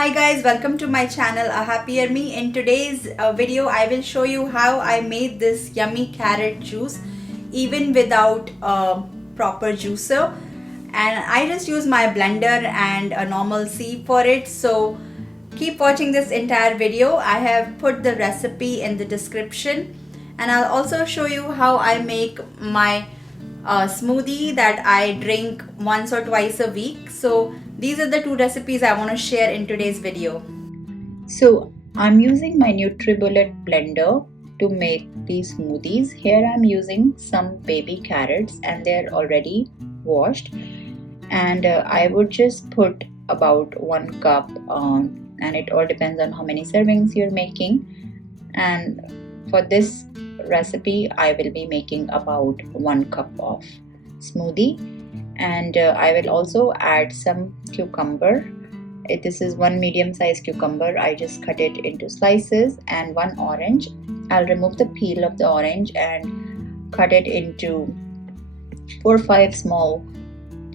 Hi guys, welcome to my channel A Happier Me. In today's video, I will show you how I made this yummy carrot juice even without a proper juicer. And I just use my blender and a normal sieve for it. So keep watching this entire video. I have put the recipe in the description, and I'll also show you how I make my smoothie that I drink once or twice a week. So these are the two recipes I want to share in today's video. So I'm using my NutriBullet blender to make these smoothies. Here I'm using some baby carrots and they're already washed, and I would just put about 1 cup and it all depends on how many servings you're making. And for this recipe I will be making about 1 cup of smoothie, and I will also add some cucumber. This is one medium-sized cucumber. I just cut it into slices, and one orange. I'll remove the peel of the orange and cut it into 4 or 5 small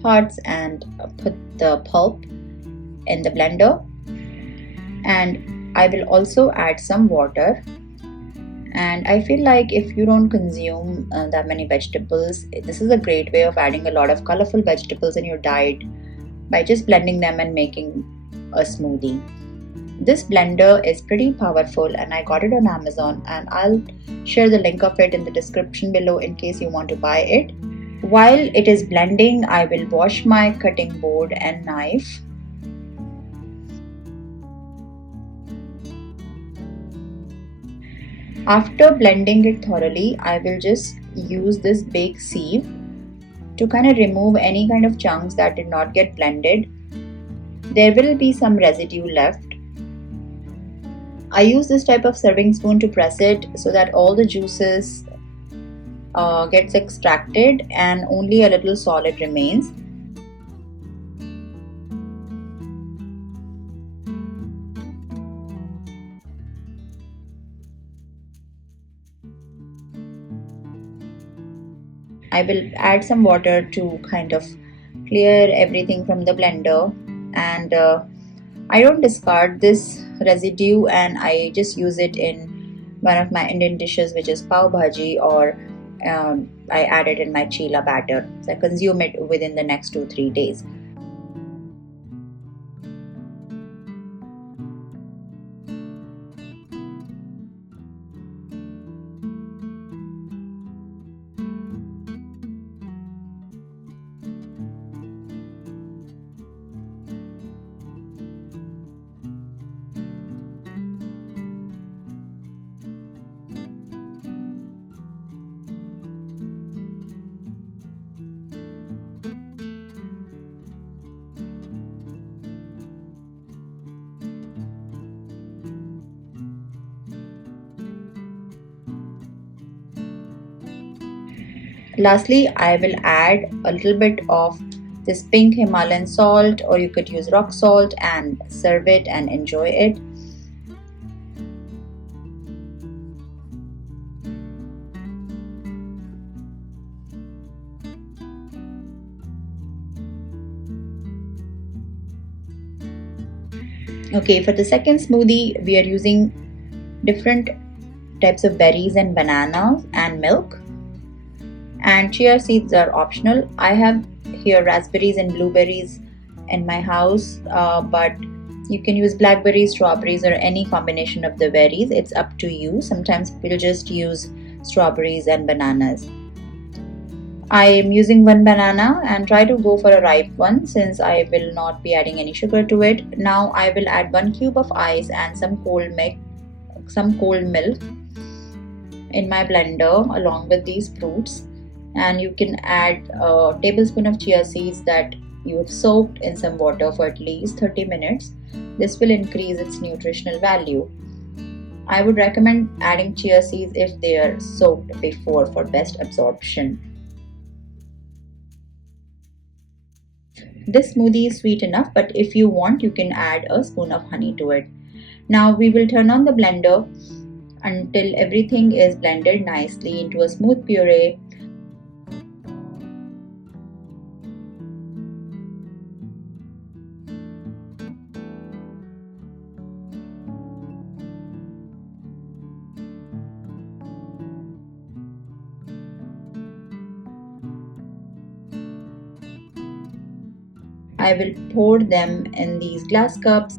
parts and put the pulp in the blender. And I will also add some water. And I feel like if you don't consume that many vegetables, this is a great way of adding a lot of colorful vegetables in your diet by just blending them and making a smoothie. This blender is pretty powerful and I got it on Amazon, and I'll share the link of it in the description below in case you want to buy it. While it is blending, I will wash my cutting board and knife. After blending it thoroughly, I will just use this big sieve to kind of remove any kind of chunks that did not get blended. There will be some residue left. I use this type of serving spoon to press it so that all the juices gets extracted and only a little solid remains. I will add some water to kind of clear everything from the blender, and I don't discard this residue, and I just use it in one of my Indian dishes, which is pav bhaji, or I add it in my chila batter. So I consume it within the next 2-3 days. Lastly, I will add a little bit of this pink Himalayan salt, or you could use rock salt, and serve it and enjoy it. Okay, for the second smoothie, we are using different types of berries and bananas and milk. And chia seeds are optional. I have here raspberries and blueberries in my house, but you can use blackberries, strawberries, or any combination of the berries. It's up to you. Sometimes people just use strawberries and bananas. I am using one banana and try to go for a ripe one since I will not be adding any sugar to it. Now I will add 1 cube of ice and some cold milk in my blender along with these fruits. And you can add a tablespoon of chia seeds that you have soaked in some water for at least 30 minutes. This will increase its nutritional value. I would recommend adding chia seeds if they are soaked before for best absorption. This smoothie is sweet enough, but if you want, you can add a spoon of honey to it. Now we will turn on the blender until everything is blended nicely into a smooth puree. I will pour them in these glass cups.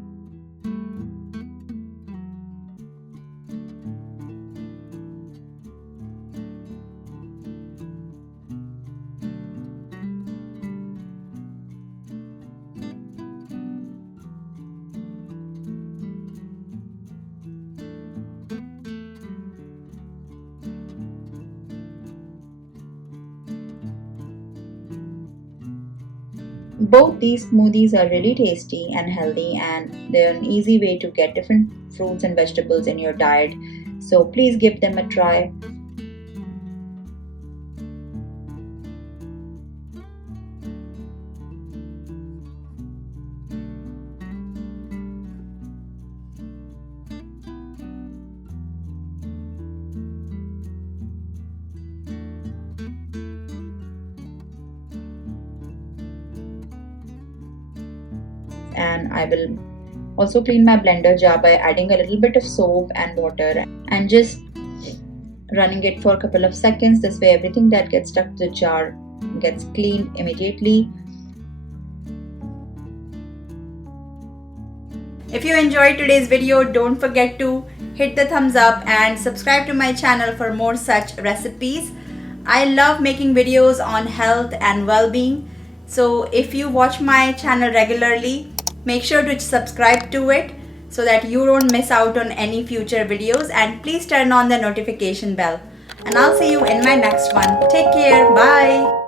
Both these smoothies are really tasty and healthy, and they're an easy way to get different fruits and vegetables in your diet. So please give them a try. And I will also clean my blender jar by adding a little bit of soap and water and just running it for a couple of seconds. This way everything that gets stuck to the jar gets cleaned immediately. If you enjoyed today's video, don't forget to hit the thumbs up and subscribe to my channel for more such recipes. I love making videos on health and well-being. So if you watch my channel regularly, make sure to subscribe to it so that you don't miss out on any future videos, and please turn on the notification bell. And I'll see you in my next one. Take care. Bye.